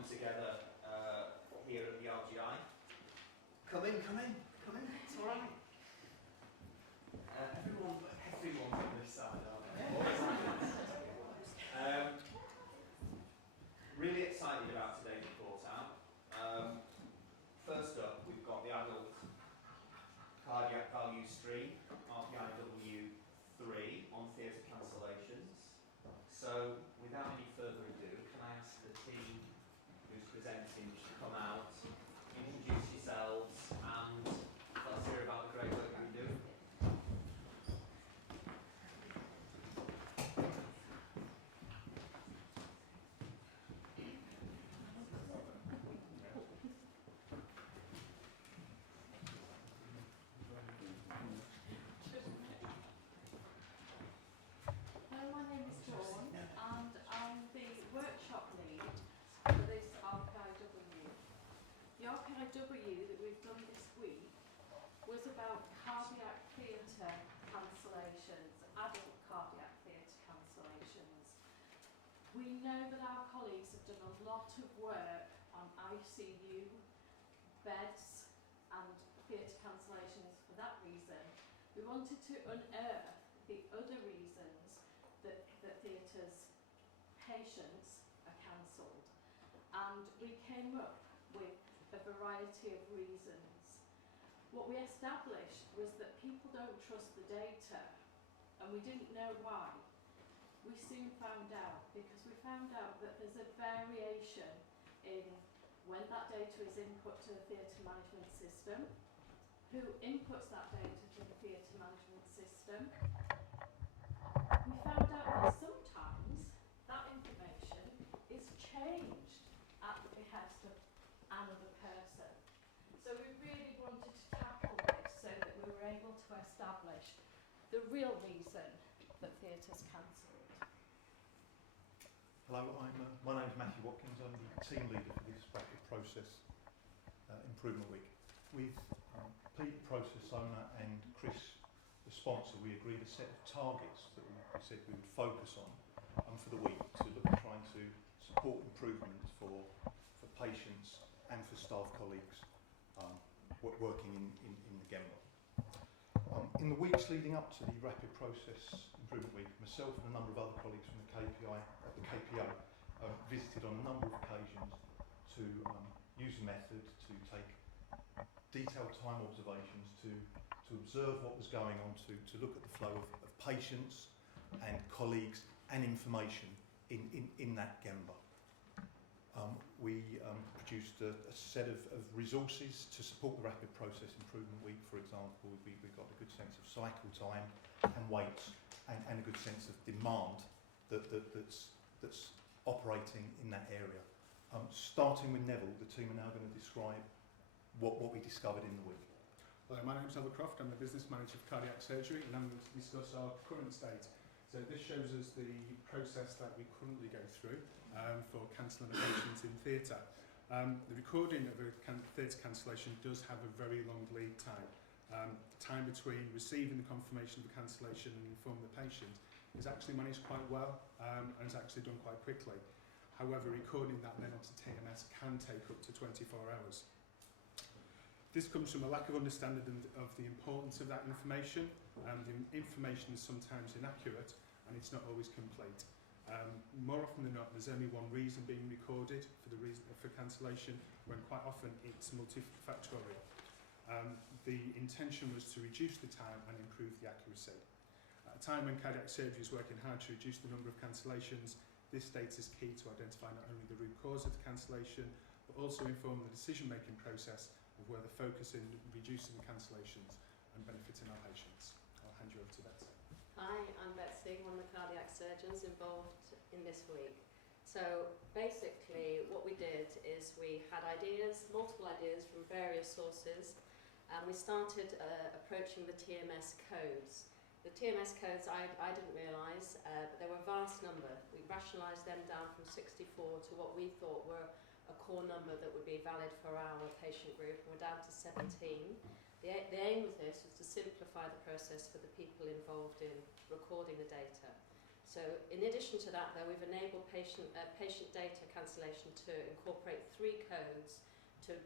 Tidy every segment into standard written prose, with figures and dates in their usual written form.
put together here at the RGI. Come in, it's all right. Everyone's on this side, aren't they? Really excited about today's report out. First up, we've got the adult cardiac value stream, RPIW3, on theatre cancellations. So, without any further ado, can I ask the team who's presenting to come out, introduce yourselves, and let's hear about the great work you're doing. Hello, my name is Dawn, and I'm the workshop lead for this RPIW. The RPIW that we've done this week was about cardiac theatre cancellations, adult cardiac theatre cancellations. We know that our colleagues have done a lot of work on ICU, beds and theatre cancellations for that reason. We wanted to unearth the other reasons that theatres' patients are cancelled. And we came up with a variety of reasons. What we established was that people don't trust the data, and we didn't know why. We soon found out, because we found out that there's a variation in when that data is input to the theatre management system, who inputs that data to the theatre management system. We found out that sometimes that information is changed at the behest of another person. So we really wanted to tackle this so that we were able to establish the real reason that theatres cancelled. Hello, my name's Matthew Watkins. I'm the team leader for this rapid process improvement week. With Pete, the process owner, and Chris, the sponsor, we agreed a set of targets that we said we would focus on for the week to look at trying to support improvements for patients and for staff colleagues working in the Gemba. In the weeks leading up to the Rapid Process Improvement Week, myself and a number of other colleagues from the KPO visited on a number of occasions to use the method to take detailed time observations, to observe what was going on, to look at the flow of patients and colleagues and information in that Gemba. We produced a set of resources to support the Rapid Process Improvement Week. For example, we got a good sense of cycle time and weights and a good sense of demand that's operating in that area. Starting with Neville, the team are now going to describe what we discovered in the week. Hello, my name is Neville Croft. I'm the business manager of cardiac surgery, and I'm going to discuss our current state. So this shows us the process that we currently go through for cancelling patients in theatre. The recording of a theatre cancellation does have a very long lead time. The time between receiving the confirmation of the cancellation and informing the patient is actually managed quite well and is actually done quite quickly. However, recording that then onto TMS can take up to 24 hours. This comes from a lack of understanding of the importance of that information. The information is sometimes inaccurate and it's not always complete. More often than not, there's only one reason being recorded for cancellation, when quite often it's multifactorial. The intention was to reduce the time and improve the accuracy. At a time when cardiac surgery is working hard to reduce the number of cancellations, this data is key to identify not only the root cause of the cancellation, but also inform the decision-making process of where the focus in reducing the cancellations and benefiting our patients. I'll hand you over to Betsy. Hi, I'm Betsy, one of the cardiac surgeons involved in this week. So basically what we did is we had multiple ideas from various sources, and we started approaching the TMS codes. The TMS codes I didn't realise, but there were a vast number. We rationalised them down from 64 to what we thought were a core number that would be valid for our patient group, and we're down to 17. The aim of this was to simplify the process for the people involved in recording the data. So in addition to that, though, we've enabled patient data cancellation to incorporate 3 codes to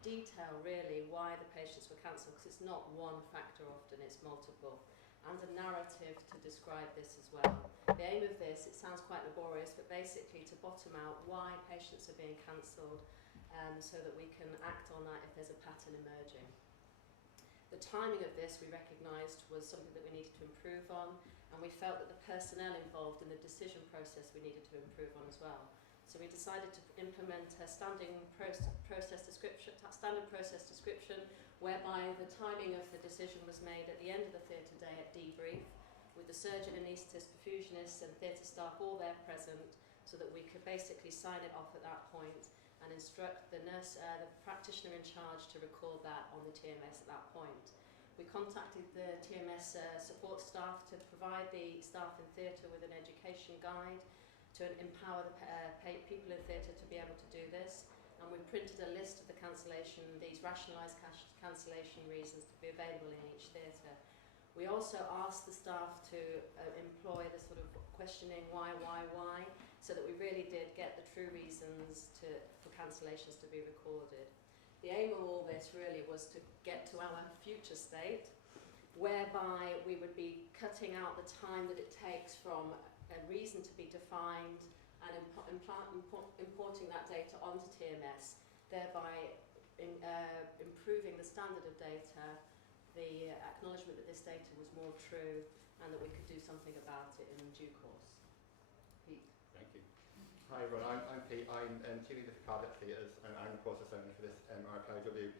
detail really why the patients were cancelled, because it's not one factor often, it's multiple, and a narrative to describe this as well. The aim of this, it sounds quite laborious, but basically to bottom out why patients are being cancelled, so that we can act on that if there's a pattern emerging. The timing of this we recognised was something that we needed to improve on, and we felt that the personnel involved in the decision process we needed to improve on as well. So we decided to implement a standard process description whereby the timing of the decision was made at the end of the theatre day at debrief, with the surgeon, anaesthetist, perfusionist and theatre staff all there present, so that we could basically sign it off at that point and instruct the nurse, the practitioner in charge to record that on the TMS at that point. We contacted the TMS support staff to provide the staff in theatre with an education guide to empower the people in theatre to be able to do this. And we printed a list of the cancellation, these rationalised cancellation reasons to be available in each theatre. We also asked the staff to employ the sort of questioning why, so that we really did get the true reasons for cancellations to be recorded. The aim of all this really was to get to our future state, whereby we would be cutting out the time that it takes from a reason to be defined and importing that data onto TMS, thereby improving the standard of data, the acknowledgement that this data was more true, and that we could do something about it in due course. Pete. Thank you. Hi everyone, I'm Pete. I'm team leader for Cardiac Theatres, and I'm the process owner for this RPIW.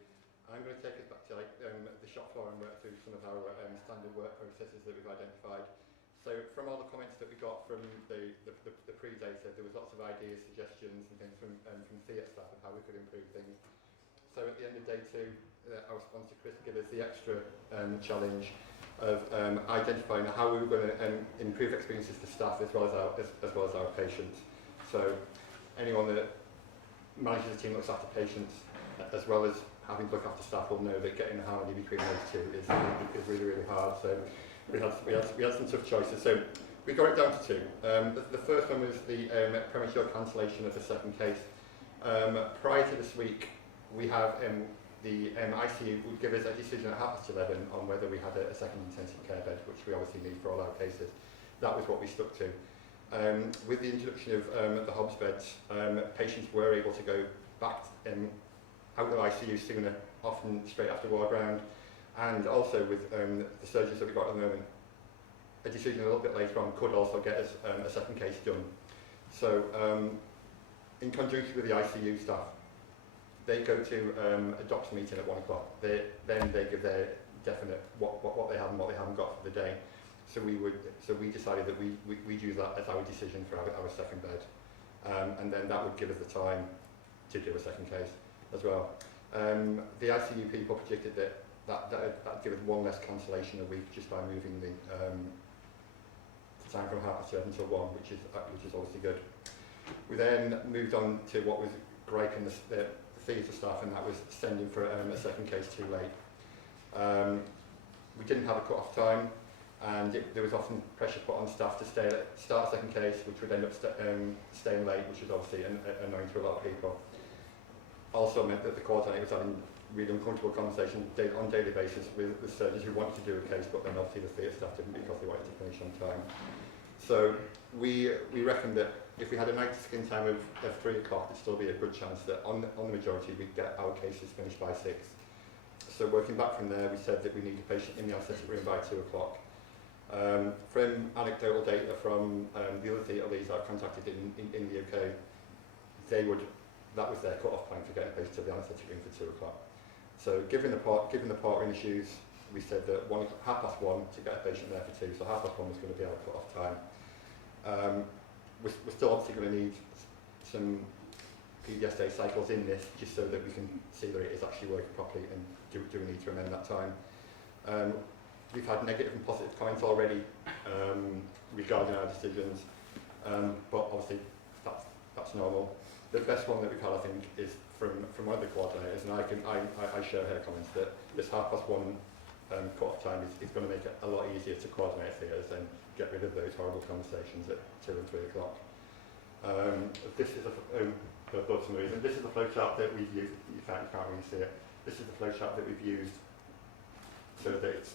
I'm going to take us back to the shop floor and work through some of our standard work processes that we've identified. So from all the comments that we got from the pre-data, there was lots of ideas, suggestions and things from theatre staff of how we could improve things. So at the end of day 2, our sponsor Chris gave us the extra challenge of identifying how we were going to improve experiences for staff as well as our patients. So anyone that manages a team looks after patients as well as having to look after staff will know that getting a harmony between those two is really, really hard. So we had some tough choices. So we got it down to 2. The first one was the premature cancellation of the second case. Prior to this week, we have the ICU would give us a decision at 11:30 on whether we had a second intensive care bed, which we obviously need for all our cases. That was what we stuck to. With the introduction of the Hobbs beds, patients were able to go back out of ICU sooner, often straight after ward round, and also with the surgeons that we've got at the moment, a decision a little bit later on could also get us a second case done. So in conjunction with the ICU staff, they go to a doctor meeting at 1 o'clock. Then they give their definite what they have and what they haven't got for the day. So we decided that we'd use that as our decision for our second bed, and then that would give us the time to do a second case as well. The ICU people predicted that'd give us 1 less cancellation a week just by moving the time from 7:30 to 1, which is obviously good. We then moved on to what was griping the theatre staff, and that was sending for a second case too late. We didn't have a cut-off time, and there was often pressure put on staff to start a second case, which would end up staying late, which was obviously annoying to a lot of people. Also meant that the coordinator was having really uncomfortable conversations on a daily basis with surgeons who wanted to do a case, but then obviously the theatre staff didn't because they wanted to finish on time. So we reckoned that if we had a night skin time of 3 o'clock, there'd still be a good chance that on the majority we'd get our cases finished by 6. So working back from there, we said that we need a patient in the anaesthetic room by 2 o'clock. From anecdotal data from the other theatre leads I've contacted in the UK, that was their cut-off point for getting a patient to the anaesthetic room for 2 o'clock. So given the partner in issues, we said that 1:30 to get a patient there for 2, so 1:30 was going to be our cut-off time. We're still obviously going to need some PDSA cycles in this, just so that we can see that it is actually working properly, and do we need to amend that time. We've had negative and positive comments already regarding our decisions, but obviously that's normal. The best one that we've had, I think, is from one of the coordinators, and I share her comments that this 1:30 cut-off time is going to make it a lot easier to coordinate theatres and get rid of those horrible conversations at 2 and 3 o'clock. This is for some reason. This is the flowchart that we've used. You can't really see it. This is the flowchart that we've used so that it's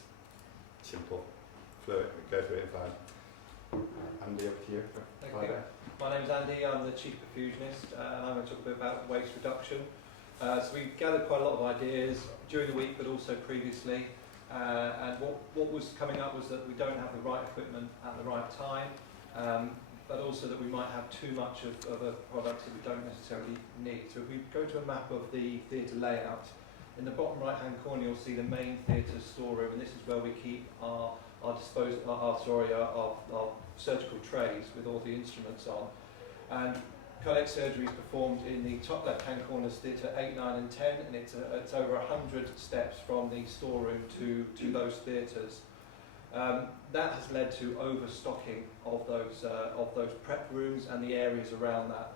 simple, fluid, go through it in fine. Andy, over to you. Thank you. My name's Andy, I'm the Chief Perfusionist, and I'm going to talk a bit about waste reduction. So we've gathered quite a lot of ideas during the week, but also previously. And what was coming up was that we don't have the right equipment at the right time, but also that we might have too much of a product that we don't necessarily need. So if we go to a map of the theatre layout, in the bottom right-hand corner you'll see the main theatre storeroom, and this is where we keep our surgical trays with all the instruments on. And cardiac surgery is performed in the top left-hand corners, theatre 8, 9 and 10, and it's over 100 steps from the storeroom to those theatres. That has led to overstocking of those prep rooms and the areas around that.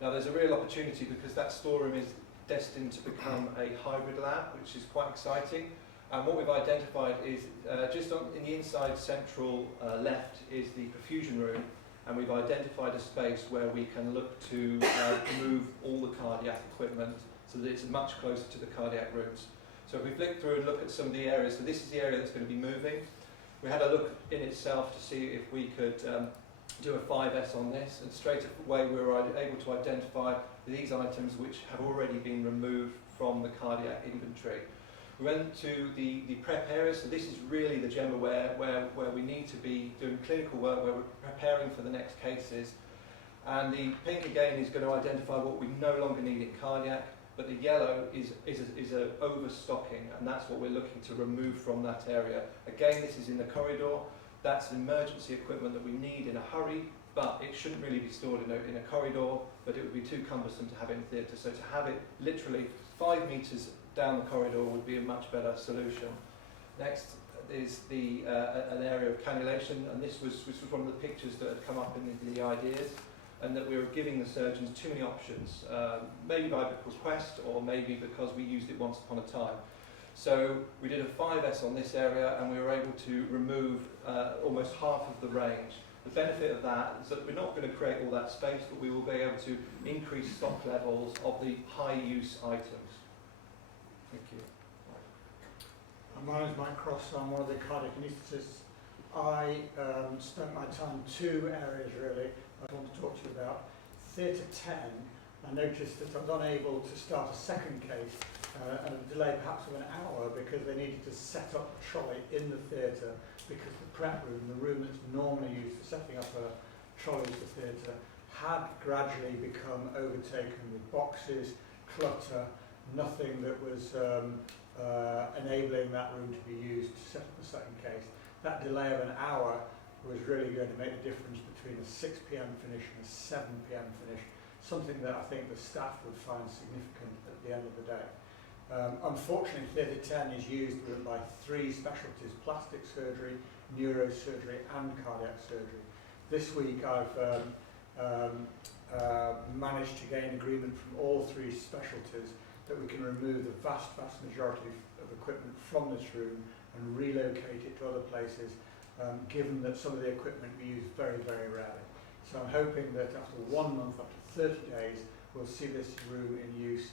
Now there's a real opportunity because that storeroom is destined to become a hybrid lab, which is quite exciting. And what we've identified is just in the inside central left is the perfusion room, and we've identified a space where we can look to move all the cardiac equipment so that it's much closer to the cardiac rooms. So if we flick through and look at some of the areas, so this is the area that's going to be moving. We had a look in itself to see if we could do a 5S on this, and straight away we were able to identify these items which have already been removed from the cardiac inventory. We went to the prep area, so this is really the gem where we need to be doing clinical work, where we're preparing for the next cases. And the pink again is going to identify what we no longer need in cardiac, but the yellow is a overstocking, and that's what we're looking to remove from that area. Again, this is in the corridor. That's emergency equipment that we need in a hurry, but it shouldn't really be stored in a corridor, but it would be too cumbersome to have it in theatre. So to have it literally 5 metres down the corridor would be a much better solution. Next is an area of cannulation, and this was one of the pictures that had come up in the ideas, and that we were giving the surgeons too many options, maybe by request or maybe because we used it once upon a time. So we did a 5S on this area, and we were able to remove almost half of the range. The benefit of that is that we're not going to create all that space, but we will be able to increase stock levels of the high-use items. Thank you. My name is Mike Cross. I'm one of the cardiac anaesthetists. I spent my time in 2 areas really I want to talk to you about. Theatre 10, I noticed that I was unable to start a second case and a delay perhaps of an hour because they needed to set up a trolley in the theatre because the prep room, the room that's normally used for setting up a trolley for theatre, had gradually become overtaken with boxes, clutter, nothing that was enabling that room to be used to set up a second case. That delay of an hour was really going to make the difference between a 6 p.m. finish and a 7 p.m. finish, something that I think the staff would find significant at the end of the day. Unfortunately, Theatre 10 is used by 3 specialties: plastic surgery, neurosurgery and cardiac surgery. This week I've managed to gain agreement from all 3 specialties that we can remove the vast majority of equipment from this room and relocate it to other places, given that some of the equipment we use very, very rarely. So I'm hoping that after 1 month, after 30 days, we'll see this room in use,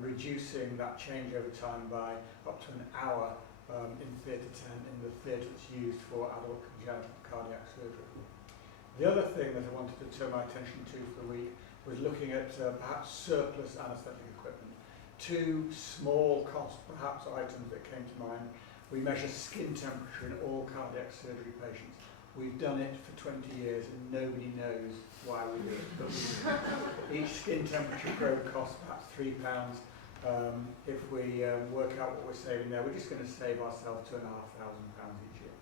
reducing that changeover time by up to an hour in Theatre 10 in the theatre that's used for adult congenital cardiac surgery. The other thing that I wanted to turn my attention to for the week was looking at perhaps surplus anaesthetic equipment. 2 small cost perhaps items that came to mind. We measure skin temperature in all cardiac surgery patients. We've done it for 20 years and nobody knows why we do it. But each skin temperature probe costs perhaps £3. If we work out what we're saving there, we're just going to save ourselves £2,500 each year.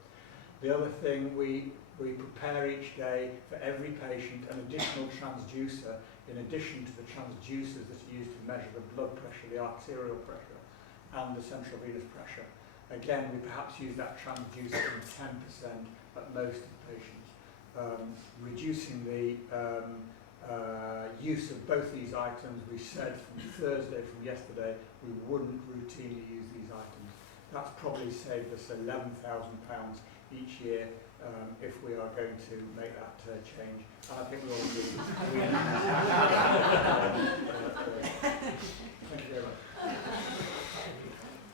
The other thing, we prepare each day for every patient an additional transducer in addition to the transducers that are used to measure the blood pressure, the arterial pressure and the central venous pressure. Again, we perhaps use that transducer in 10% at most of the patients, reducing the use of both these items. We said from Thursday, from yesterday, we wouldn't routinely use these items. That's probably saved us £11,000 each year if we are going to make that change. And I think we all agree. Thank you very much.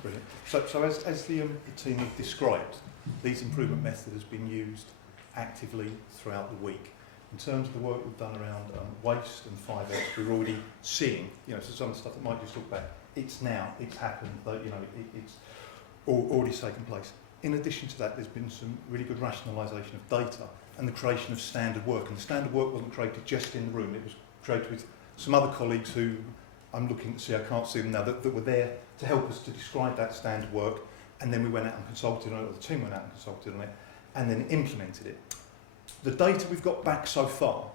Brilliant. So as the team have described, Leeds improvement method has been used actively throughout the week. In terms of the work we've done around waste and 5S, we're already seeing, so some of the stuff that Mike just talked about, it's happened, it's already taken place. In addition to that, there's been some really good rationalisation of data and the creation of standard work. And the standard work wasn't created just in the room, it was created with some other colleagues who I'm looking to see, I can't see them now, that were there to help us to describe that standard work, and then we went out and consulted on it, or the team went out and consulted on it, and then implemented it. The data we've got back so far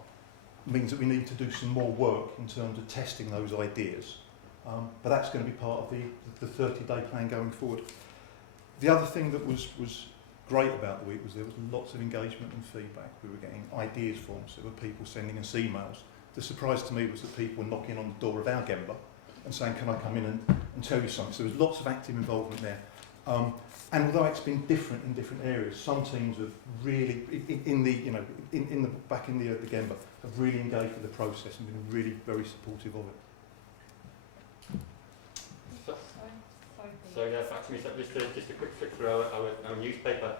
means that we need to do some more work in terms of testing those ideas, but that's going to be part of the 30-day plan going forward. The other thing that was great about the week was there was lots of engagement and feedback. We were getting ideas forms, there were people sending us emails. The surprise to me was that people were knocking on the door of our Gemba and saying, can I come in and tell you something? So there was lots of active involvement there. And although it's been different in different areas, some teams have really, back in the Gemba, have really engaged with the process and been really very supportive of it. So yeah, back to me. So just a quick flick through our newspaper.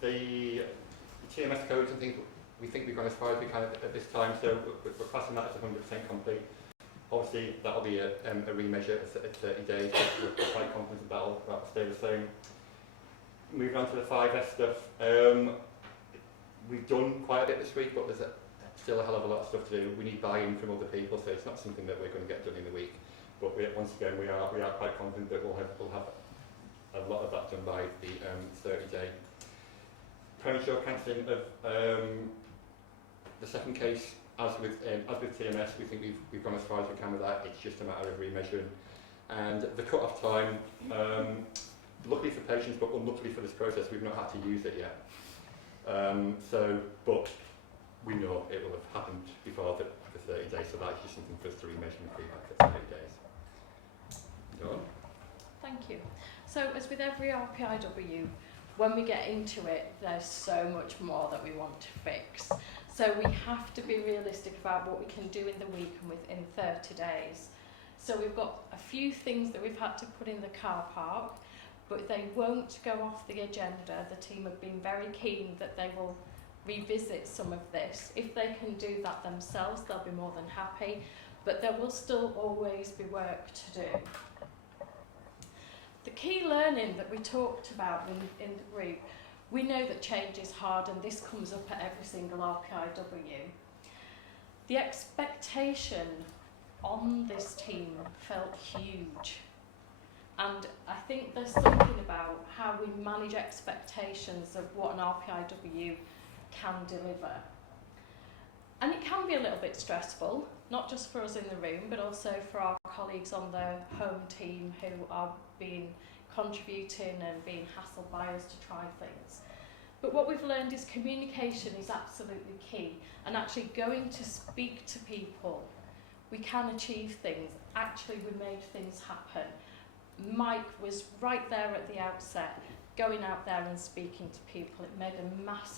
The TMS codes and things, we think we've gone as far as we can at this time, so we're classing that as 100% complete. Obviously, that'll be a remeasure at 30 days. We're quite confident that'll stay the same. Moving on to the 5S stuff. We've done quite a bit this week, but there's still a hell of a lot of stuff to do. We need buy-in from other people, so it's not something that we're going to get done in a week. But once again, we are quite confident that we'll have a lot of that done by the 30-day. Premature cancelling of the second case. As with TMS, we think we've gone as far as we can with that. It's just a matter of remeasuring. And the cut-off time, luckily for patients, but unluckily for this process, we've not had to use it yet. But we know it will have happened before the 30 days, so that's just something for us to remeasure and feedback at 30 days. Dawn? Thank you. So, as with every RPIW, when we get into it, there's so much more that we want to fix. So we have to be realistic about what we can do in the week and within 30 days. So we've got a few things that we've had to put in the car park, but they won't go off the agenda. The team have been very keen that they will revisit some of this. If they can do that themselves, they'll be more than happy, but there will still always be work to do. The key learning that we talked about in the group, we know that change is hard, and this comes up at every single RPIW. The expectation on this team felt huge. And I think there's something about how we manage expectations of what an RPIW can deliver. And it can be a little bit stressful, not just for us in the room, but also for our colleagues on the home team who are contributing and being hassled by us to try things. But what we've learned is communication is absolutely key, and actually going to speak to people. We can achieve things. Actually, we made things happen. Mike was right there at the outset, going out there and speaking to people. It made a massive